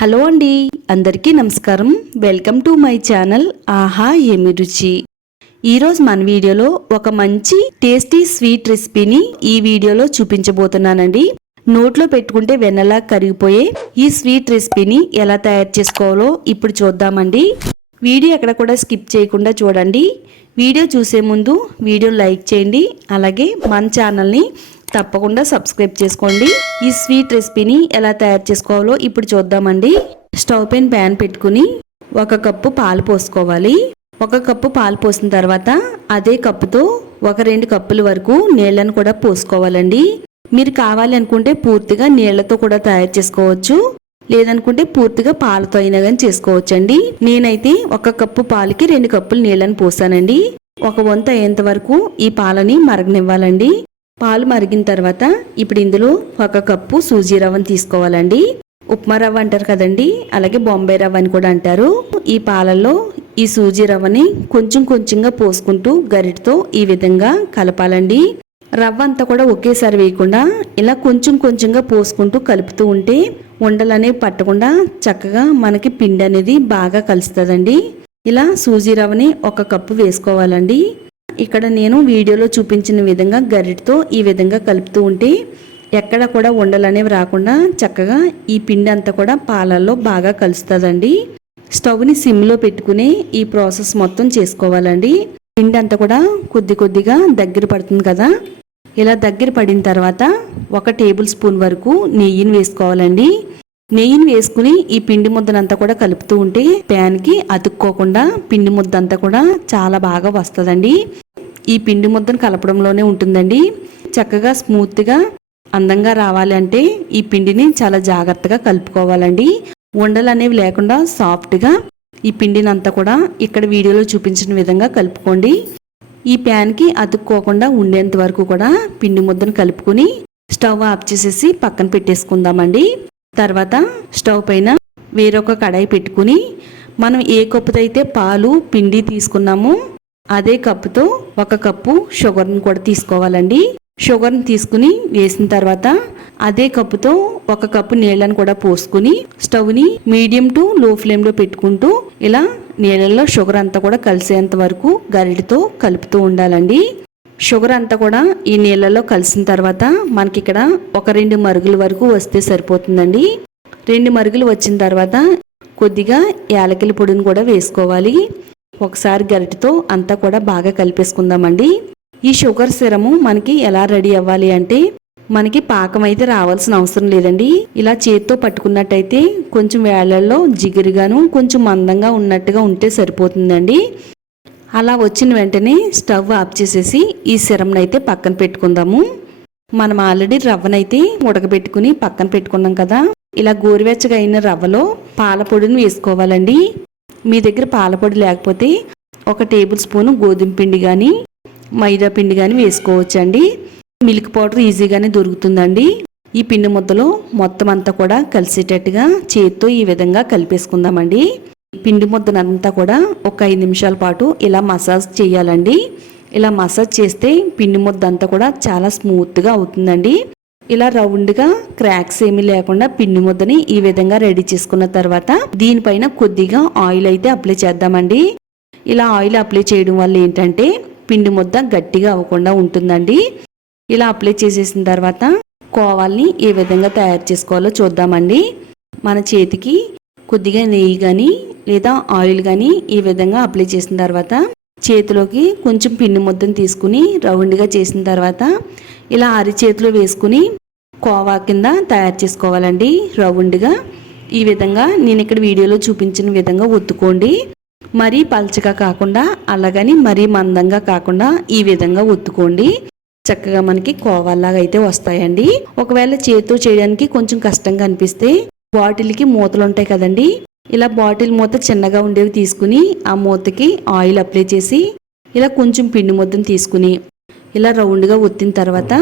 Hello అండి అందరికీ నమస్కారం. వెల్కమ్ టు మై ఛానల్ ఆహా ఏమి రుచి. ఈరోజు మన వీడియోలో ఒక మంచి టేస్టీ స్వీట్ రెసిపీని ఈ వీడియోలో చూపించబోతున్నానండి. నోట్లో పెట్టుకుంటే వెన్నలా కరిగిపోయే ఈ స్వీట్ రెసిపీని ఎలా తయారు చేసుకోవాలో ఇప్పుడు చూద్దామండి. వీడియో ఎక్కడ కూడా స్కిప్ చేయకుండా చూడండి. వీడియో చూసే ముందు వీడియో లైక్ చేయండి. అలాగే మన ఛానల్ని తప్పకుండా సబ్స్క్రైబ్ చేసుకోండి. ఈ స్వీట్ రెసిపీని ఎలా తయారు చేసుకోవాలో ఇప్పుడు చూద్దామండి. స్టవ్ పైన ప్యాన్ పెట్టుకుని ఒక కప్పు పాలు పోసుకోవాలి. ఒక కప్పు పాలు పోసిన తర్వాత అదే కప్పుతో ఒక రెండు కప్పుల వరకు నీళ్ళను కూడా పోసుకోవాలండి. మీరు కావాలి అనుకుంటే పూర్తిగా నీళ్ళతో కూడా తయారు చేసుకోవచ్చు. లేదనుకుంటే పూర్తిగా పాలతో అయినా కానీ చేసుకోవచ్చండి. నేనైతే ఒక కప్పు పాలకి రెండు కప్పులు నీళ్ళని పోసానండి. ఒక వంత అయ్యేంత వరకు ఈ పాలని మరగనివ్వాలండి. పాలు మరిగిన తర్వాత ఇప్పుడు ఇందులో ఒక కప్పు సూజీ రవ్వను తీసుకోవాలండి. ఉప్మా రవ్వ అంటారు కదండి అలాగే బొంబాయి రవ్వ అని కూడా అంటారు. ఈ పాలల్లో ఈ సూజీ రవ్వని కొంచెం కొంచెంగా పోసుకుంటూ గరిటతో ఈ విధంగా కలపాలండి. రవ్వ అంతా కూడా ఒకేసారి వేయకుండా ఇలా కొంచెం కొంచెంగా పోసుకుంటూ కలుపుతూ ఉంటే ఉండలు అనేవి పట్టకుండా చక్కగా మనకి పిండి అనేది బాగా కలుస్తుందండి. ఇలా సూజీ రవ్వని ఒక కప్పు వేసుకోవాలండి. ఇక్కడ నేను వీడియోలో చూపించిన విధంగా గరిటతో ఈ విధంగా కలుపుతూ ఉంటే ఎక్కడ కూడా ఉండలు అనేవి రాకుండా చక్కగా ఈ పిండి అంతా కూడా పాలల్లో బాగా కలుస్తుందండి. స్టవ్ని సిమ్లో పెట్టుకుని ఈ ప్రాసెస్ మొత్తం చేసుకోవాలండి. పిండి అంతా కూడా కొద్ది కొద్దిగా దగ్గర పడుతుంది కదా. ఇలా దగ్గర పడిన తర్వాత ఒక టేబుల్ స్పూన్ వరకు నెయ్యిని వేసుకోవాలండి. నెయ్యిని వేసుకుని ఈ పిండి ముద్దనంతా కూడా కలుపుతూ ఉంటే ప్యాన్కి అతుక్కోకుండా పిండి ముద్ద అంతా కూడా చాలా బాగా వస్తుందండి. ఈ పిండి ముద్దను కలపడంలోనే ఉంటుందండి. చక్కగా స్మూత్గా అందంగా రావాలి అంటే ఈ పిండిని చాలా జాగ్రత్తగా కలుపుకోవాలండి. ఉండలు అనేవి లేకుండా సాఫ్ట్గా ఈ పిండిని అంతా కూడా ఇక్కడ వీడియోలో చూపించిన విధంగా కలుపుకోండి. ఈ ప్యాన్కి అతుక్కోకుండా ఉండేంత వరకు కూడా పిండి ముద్దను కలుపుకొని స్టవ్ ఆఫ్ చేసేసి పక్కన పెట్టేసుకుందామండి. తర్వాత స్టవ్ పైన వేరొక కడాయి పెట్టుకుని మనం ఏ కప్పుతో అయితే పాలు పిండి తీసుకున్నామో అదే కప్పుతో ఒక కప్పు షుగర్ని కూడా తీసుకోవాలండి. షుగర్ని తీసుకుని వేసిన తర్వాత అదే కప్పుతో ఒక కప్పు నీళ్ళని కూడా పోసుకుని స్టవ్ని మీడియం టు లో ఫ్లేమ్లో పెట్టుకుంటూ ఇలా నీళ్ళల్లో షుగర్ అంతా కూడా కలిసేంత వరకు గరిటతో కలుపుతూ ఉండాలండి. షుగర్ అంతా కూడా ఈ నీళ్ళలో కలిసిన తర్వాత మనకి ఇక్కడ ఒక రెండు మరుగుల వరకు వస్తే సరిపోతుందండి. రెండు మరుగులు వచ్చిన తర్వాత కొద్దిగా యాలకుల పొడిని కూడా వేసుకోవాలి. ఒకసారి గరిటతో అంతా కూడా బాగా కలిపేసుకుందామండి. ఈ షుగర్ సిరము మనకి ఎలా రెడీ అవ్వాలి అంటే మనకి పాకం అయితే రావాల్సిన అవసరం లేదండి. ఇలా చేతితో పట్టుకున్నట్టయితే కొంచెం వేళల్లో జిగురుగాను కొంచెం మందంగా ఉన్నట్టుగా ఉంటే సరిపోతుందండి. అలా వచ్చిన వెంటనే స్టవ్ ఆఫ్ చేసేసి ఈ సిరంనైతే పక్కన పెట్టుకుందాము. మనం ఆల్రెడీ రవ్వనైతే ఉడకబెట్టుకుని పక్కన పెట్టుకున్నాం కదా. ఇలా గోరువెచ్చగా అయిన రవ్వలో పాల పొడిని వేసుకోవాలండి. మీ దగ్గర పాలపొడి లేకపోతే ఒక టేబుల్ స్పూన్ గోధుమ పిండి కానీ మైదా పిండి కానీ వేసుకోవచ్చండి. మిల్క్ పౌడర్ ఈజీగానే దొరుకుతుందండి. ఈ పిండి ముద్దలో మొత్తం అంతా కూడా కలిసేటట్టుగా చేతితో ఈ విధంగా కలిపేసుకుందామండి. పిండి ముద్దనంతా కూడా ఒక ఐదు నిమిషాల పాటు ఇలా మసాజ్ చేయాలండి. ఇలా మసాజ్ చేస్తే పిండి ముద్ద అంతా కూడా చాలా స్మూత్గా అవుతుందండి. ఇలా రౌండ్గా క్రాక్స్ ఏమీ లేకుండా పిండి ముద్దని ఈ విధంగా రెడీ చేసుకున్న తర్వాత దీనిపైన కొద్దిగా ఆయిల్ అయితే అప్లై చేద్దామండి. ఇలా ఆయిల్ అప్లై చేయడం వల్ల ఏంటంటే పిండి ముద్ద గట్టిగా అవ్వకుండా ఉంటుందండి. ఇలా అప్లై చేసేసిన తర్వాత కోవాల్ని ఏ విధంగా తయారు చేసుకోవాలో చూద్దామండి. మన చేతికి కొద్దిగా నెయ్యి కానీ లేదా ఆయిల్ కానీ ఈ విధంగా అప్లై చేసిన తర్వాత చేతిలోకి కొంచెం పిండి ముద్దను తీసుకుని రౌండ్గా చేసిన తర్వాత ఇలా అరిచేతిలో వేసుకుని కోవా కింద తయారు చేసుకోవాలండి. రౌండ్గా. ఈ విధంగా నేను ఇక్కడ వీడియోలో చూపించిన విధంగా ఒత్తుకోండి. మరీ పల్చగా కాకుండా అలాగని మరీ మందంగా కాకుండా ఈ విధంగా ఒత్తుకోండి. చక్కగా మనకి కోవాల్లాగా అయితే వస్తాయండి. ఒకవేళ చేతితో చేయడానికి కొంచెం కష్టంగా అనిపిస్తే బాటిల్కి మూతలు ఉంటాయి కదండి. ఇలా బాటిల్ మూత చిన్నగా ఉండేవి తీసుకుని ఆ మూతకి ఆయిల్ అప్లై చేసి ఇలా కొంచెం పిండి ముద్దను తీసుకుని ఇలా రౌండ్గా ఒత్తిన తర్వాత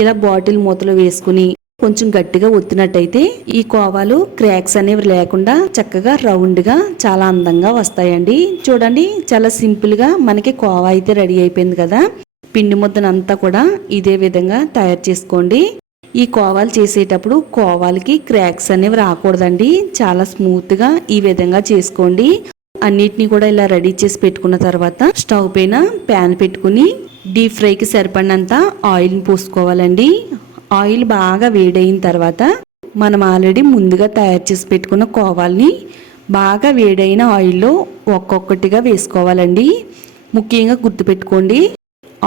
ఇలా బాటిల్ మూతలు వేసుకుని కొంచెం గట్టిగా ఒత్తినట్టయితే ఈ కోవాలు క్రాక్స్ అనేవి లేకుండా చక్కగా రౌండ్గా చాలా అందంగా వస్తాయండి. చూడండి చాలా సింపుల్గా మనకి కోవా అయితే రెడీ అయిపోయింది కదా. పిండి ముద్దనంతా కూడా ఇదే విధంగా తయారు చేసుకోండి. ఈ కోవాలు చేసేటప్పుడు కోవాలకి క్రాక్స్ అనేవి రాకూడదండి. చాలా స్మూత్గా ఈ విధంగా చేసుకోండి. అన్నిటినీ కూడా ఇలా రెడీ చేసి పెట్టుకున్న తర్వాత స్టవ్ పైన ప్యాన్ పెట్టుకుని డీప్ ఫ్రైకి సరిపడినంత ఆయిల్ని పోసుకోవాలండి. ఆయిల్ బాగా వేడైన తర్వాత మనం ఆల్రెడీ ముందుగా తయారు చేసి పెట్టుకున్న కోవాల్ని బాగా వేడైన ఆయిల్లో ఒక్కొక్కటిగా వేసుకోవాలండి. ముఖ్యంగా గుర్తుపెట్టుకోండి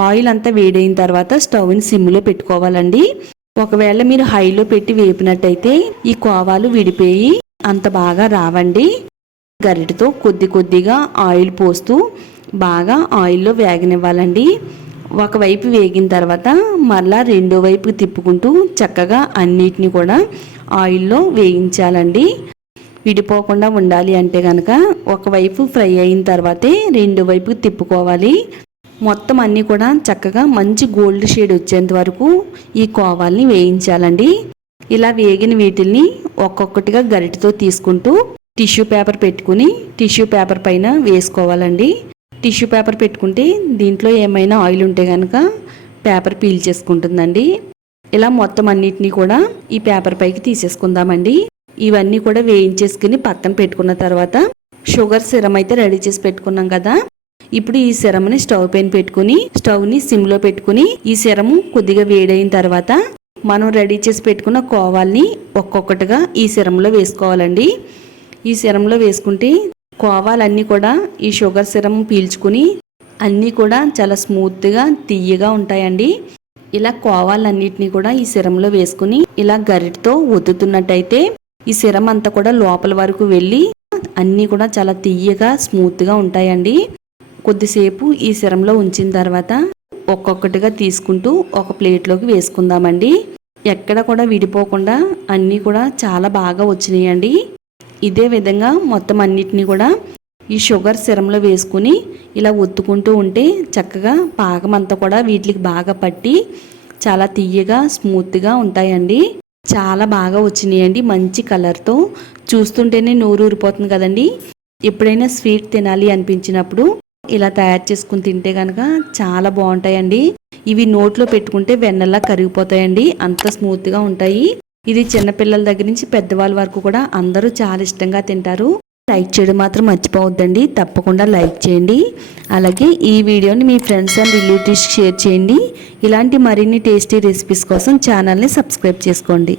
ఆయిల్ అంతా వేడైన తర్వాత స్టవ్ని సిమ్లో పెట్టుకోవాలండి. ఒకవేళ మీరు హైలో పెట్టి వేపినట్టయితే ఈ కోవాలు విడిపోయి అంత బాగా రావండి. గరిటతో కొద్ది కొద్దిగా ఆయిల్ పోస్తూ బాగా ఆయిల్లో వేగనివ్వాలండి. ఒకవైపు వేగిన తర్వాత మరలా రెండో వైపు తిప్పుకుంటూ చక్కగా అన్నిటిని కూడా ఆయిల్లో వేయించాలండి. విడిపోకుండా ఉండాలి అంటే కనుక ఒకవైపు ఫ్రై అయిన తర్వాతే రెండు వైపు తిప్పుకోవాలి. మొత్తం అన్నీ కూడా చక్కగా మంచి గోల్డ్ షేడ్ వచ్చేంత వరకు ఈ కోవాల్ని వేయించాలండి. ఇలా వేగిన వీటిల్ని ఒక్కొక్కటిగా గరిటతో తీసుకుంటూ టిష్యూ పేపర్ పెట్టుకుని టిష్యూ పేపర్ పైన వేసుకోవాలండి. టిష్యూ పేపర్ పెట్టుకుంటే దీంట్లో ఏమైనా ఆయిల్ ఉంటే కనుక పేపర్ పీల్చేసుకుంటుందండి ఇలా మొత్తం అన్నిటినీ కూడా ఈ పేపర్ పైకి తీసేసుకుందామండి. ఇవన్నీ కూడా వేయించేసుకుని పక్కన పెట్టుకున్న తర్వాత షుగర్ సిరం అయితే రెడీ చేసి పెట్టుకున్నాం కదా. ఇప్పుడు ఈ సిరమ్ని స్టవ్ పైన పెట్టుకుని స్టవ్ని సిమ్లో పెట్టుకుని ఈ సిరము కొద్దిగా వేడైన తర్వాత మనం రెడీ చేసి పెట్టుకున్న కోవాల్ని ఒక్కొక్కటిగా ఈ సిరంలో వేసుకోవాలండి. ఈ సిరంలో వేసుకుంటే కోవాలన్నీ కూడా ఈ షుగర్ సిరం పీల్చుకుని అన్నీ కూడా చాలా స్మూత్గా తీయగా ఉంటాయండి. ఇలా కోవాలన్నిటిని కూడా ఈ సిరంలో వేసుకుని ఇలా గరిటతో ఒత్తుతున్నట్టయితే ఈ సిరం అంతా కూడా లోపల వరకు వెళ్ళి అన్నీ కూడా చాలా తీయగా స్మూత్గా ఉంటాయండి. కొద్దిసేపు ఈ సిరంలో ఉంచిన తర్వాత ఒక్కొక్కటిగా తీసుకుంటూ ఒక ప్లేట్లోకి వేసుకుందామండి. ఎక్కడ కూడా విడిపోకుండా అన్నీ కూడా చాలా బాగా వచ్చినాయండి. ఇదే విధంగా మొత్తం అన్నిటినీ కూడా ఈ షుగర్ సిరంలో వేసుకుని ఇలా ఒత్తుకుంటూ ఉంటే చక్కగా పాకం అంతా కూడా వీటికి బాగా పట్టి చాలా తీయగా స్మూత్గా ఉంటాయండి. చాలా బాగా వచ్చినాయండి మంచి కలర్తో. చూస్తుంటేనే నోరు ఊరిపోతుంది కదండి. ఎప్పుడైనా స్వీట్ తినాలి అనిపించినప్పుడు ఇలా తయారు చేసుకుని తింటే కనుక చాలా బాగుంటాయండి. ఇవి నోట్లో పెట్టుకుంటే వెన్నలా కరిగిపోతాయండి. అంత స్మూత్గా ఉంటాయి. ఇది చిన్నపిల్లల దగ్గర నుంచి పెద్దవాళ్ళ వరకు కూడా అందరూ చాలా ఇష్టంగా తింటారు. లైక్ చేయడం మాత్రం మర్చిపోవద్దండి. తప్పకుండా లైక్ చేయండి. అలాగే ఈ వీడియోని మీ ఫ్రెండ్స్ అండ్ రిలేటివ్స్ షేర్ చేయండి. ఇలాంటి మరిన్ని టేస్టీ రెసిపీస్ కోసం ఛానల్ని సబ్స్క్రైబ్ చేసుకోండి.